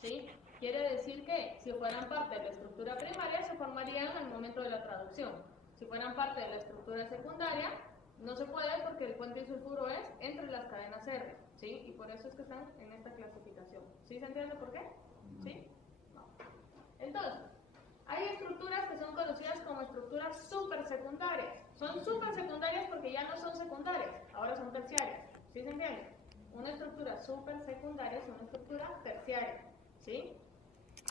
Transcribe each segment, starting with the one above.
¿sí? Quiere decir que si fueran parte de la estructura primaria se formarían al momento de la traducción. Si fueran parte de la estructura secundaria, no se puede porque el puente disulfuro es entre las cadenas R, ¿sí? Y por eso es que están en esta clasificación. ¿Sí se entiende por qué? ¿Sí? No. Entonces, hay estructuras que son conocidas como estructuras supersecundarias. Son supersecundarias porque ya no son secundarias, ahora son terciarias. ¿Sí se entiende? Una estructura supersecundaria es una estructura terciaria, ¿sí?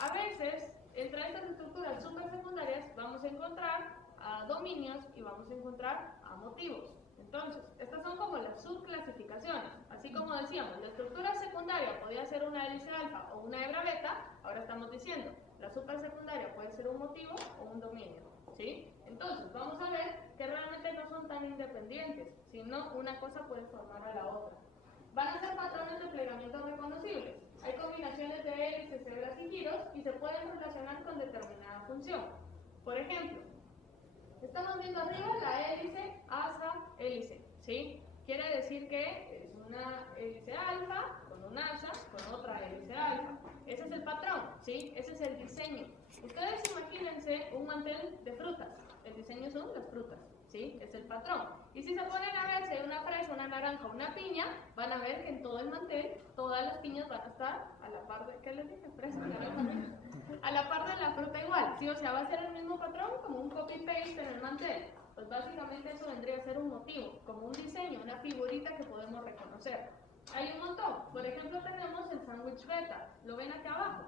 A veces, entre estas estructuras supersecundarias vamos a encontrar a dominios y vamos a encontrar a motivos. Entonces, estas son como las subclasificaciones. Así como decíamos, la estructura secundaria podía ser una hélice alfa o una hebra beta, ahora estamos diciendo, la supersecundaria puede ser un motivo o un dominio, ¿sí? Entonces, vamos a ver que realmente no son tan independientes, sino una cosa puede formar a la otra. Van a ser patrones de plegamiento reconocibles. Hay combinaciones de hélices, hebras y giros y se pueden relacionar con determinada función. Por ejemplo, estamos viendo arriba la hélice, asa, hélice, ¿sí? Quiere decir que es una hélice alfa con un asa con otra hélice alfa. Ese es el patrón, ¿sí? Ese es el diseño. Ustedes imagínense un mantel de frutas. El diseño son las frutas, ¿sí? Es el patrón. Y si se ponen a ver si hay una fresa, una naranja, una piña, van a ver que en todo el mantel, todas las piñas van a estar a la par de, ¿qué les dije? Fresa, naranja, a la par de la fruta igual, ¿sí? O sea, va a ser el mismo patrón como un copy-paste en el mantel. Pues básicamente eso vendría a ser un motivo, como un diseño, una figurita que podemos reconocer. Hay un montón. Por ejemplo, tenemos el sándwich beta. ¿Lo ven acá abajo?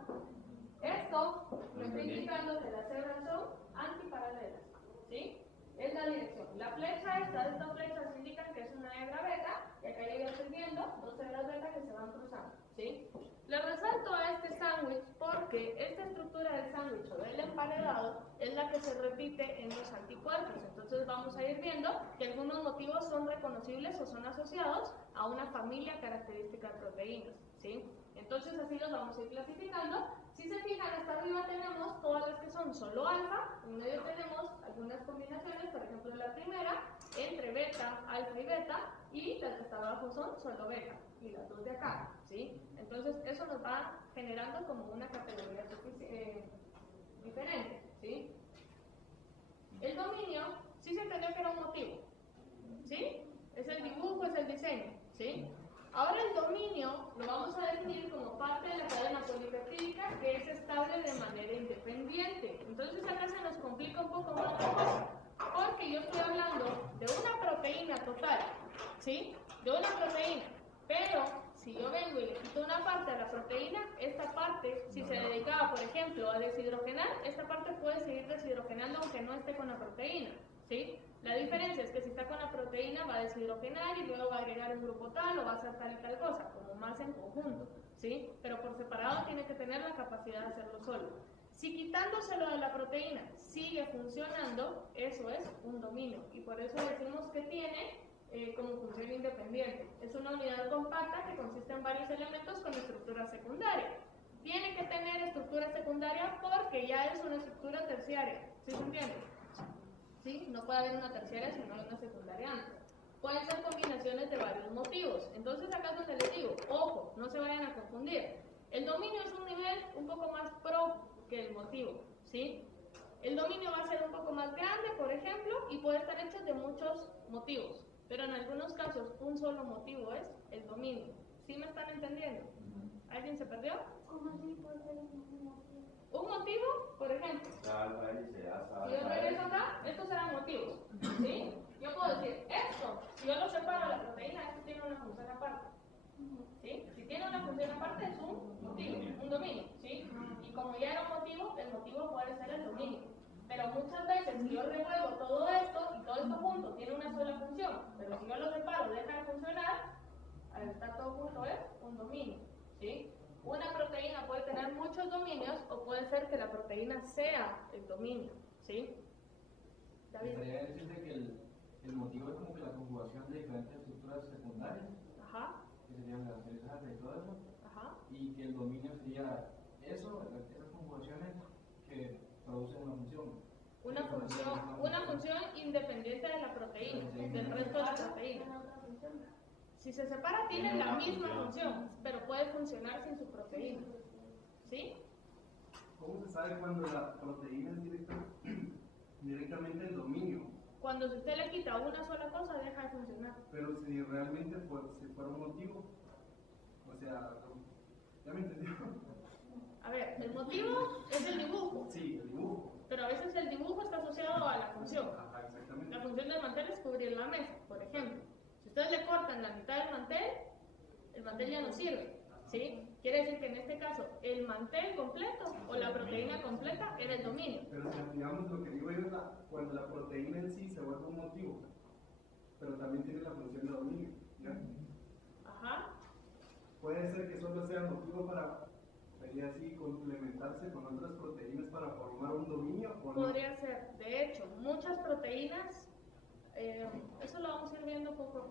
Esto lo estoy indicando que las hebras son antiparalelas, ¿sí? Es la dirección. La flecha estas flechas indican que es una hebra beta, y acá yo estoy viendo dos hebras beta que se van cruzando, ¿sí? Le resalto a este sándwich porque esta estructura del sándwich o del emparedado es la que se repite en los anticuerpos. Entonces vamos a ir viendo que algunos motivos son reconocibles o son asociados a una familia característica de proteínas, ¿sí? Entonces así los vamos a ir clasificando. Si se fijan, hasta arriba tenemos todas las que son solo alfa, en medio tenemos algunas combinaciones, por ejemplo la primera, entre beta, alfa y beta, y las que hasta abajo son solo beta, y las dos de acá, ¿sí? Entonces eso nos va generando como una categoría diferente, ¿sí? El dominio, sí se entendió que era un motivo, ¿sí? Es el dibujo, es el diseño, ¿sí? Ahora el dominio lo vamos a definir como parte de la cadena polipeptídica que es estable de manera independiente. Entonces acá se nos complica un poco más la cosa, porque yo estoy hablando de una proteína total, ¿sí? De una proteína, pero si yo vengo y le quito una parte a la proteína, esta parte, si se dedicaba, por ejemplo, a deshidrogenar, esta parte puede seguir deshidrogenando aunque no esté con la proteína, ¿sí? La diferencia es que si está con la proteína va a deshidrogenar y luego va a agregar un grupo tal o va a hacer tal y tal cosa, como más en conjunto, ¿sí? Pero por separado tiene que tener la capacidad de hacerlo solo. Si quitándoselo de la proteína sigue funcionando, eso es un dominio y por eso decimos que tiene como función independiente. Es una unidad compacta que consiste en varios elementos con estructura secundaria. Tiene que tener estructura secundaria porque ya es una estructura terciaria, ¿sí se entiende? ¿Sí? No puede haber una terciaria si no hay una secundaria antes. Pueden ser combinaciones de varios motivos. Entonces acá es donde les digo, ojo, no se vayan a confundir. El dominio es un nivel un poco más pro que el motivo, ¿sí? El dominio va a ser un poco más grande, por ejemplo, y puede estar hecho de muchos motivos. Pero en algunos casos un solo motivo es el dominio. ¿Sí me están entendiendo? ¿Alguien se perdió? ¿Cómo así puede ser un motivo? Un motivo, por ejemplo, si yo regreso acá, estos serán motivos, ¿sí? Yo puedo decir, esto, si yo lo separo de la proteína, esto tiene una función aparte, ¿sí? Si tiene una función aparte es un motivo, un dominio, ¿sí? Y como ya era un motivo, el motivo puede ser el dominio. Pero muchas veces, si yo revuelvo todo esto y todo esto junto tiene una sola función, pero si yo lo separo, deja de funcionar, al estar todo junto es un dominio, ¿sí? Una proteína puede tener muchos dominios o puede ser que la proteína sea el dominio, ¿sí? David. Podría decirse que el motivo es como que la conjugación de diferentes estructuras secundarias, Ajá. que serían las helisas y todo eso, Ajá. y que el dominio sería eso, esas conjugaciones que producen una función. Una función independiente de la proteína, del resto de la proteína. Si se separa, tiene la misma función, pero puede funcionar sin su proteína. ¿Sí? ¿Cómo se sabe cuando la proteína es directamente el dominio? Cuando si usted le quita una sola cosa, deja de funcionar. Pero si realmente si fuera un motivo, o sea, ¿ya me entendió? A ver, el motivo es el dibujo, Sí, el dibujo. pero a veces el dibujo está asociado a la función. Ajá, exactamente. La función del mantel es cubrir la mesa, por ejemplo. Si ustedes le cortan la mitad del mantel, el mantel ya no sirve, ¿sí? Quiere decir que en este caso, el mantel completo o la proteína completa era el dominio. Pero si digamos lo que digo yo es cuando la proteína en sí se vuelve un motivo, pero también tiene la función de dominio, ¿ya? Ajá. Puede ser que solo sea motivo para, sería así, complementarse con otras proteínas para formar un dominio, ¿o no? Podría ser. De hecho, muchas proteínas, eso lo vamos a ir viendo poco a poco.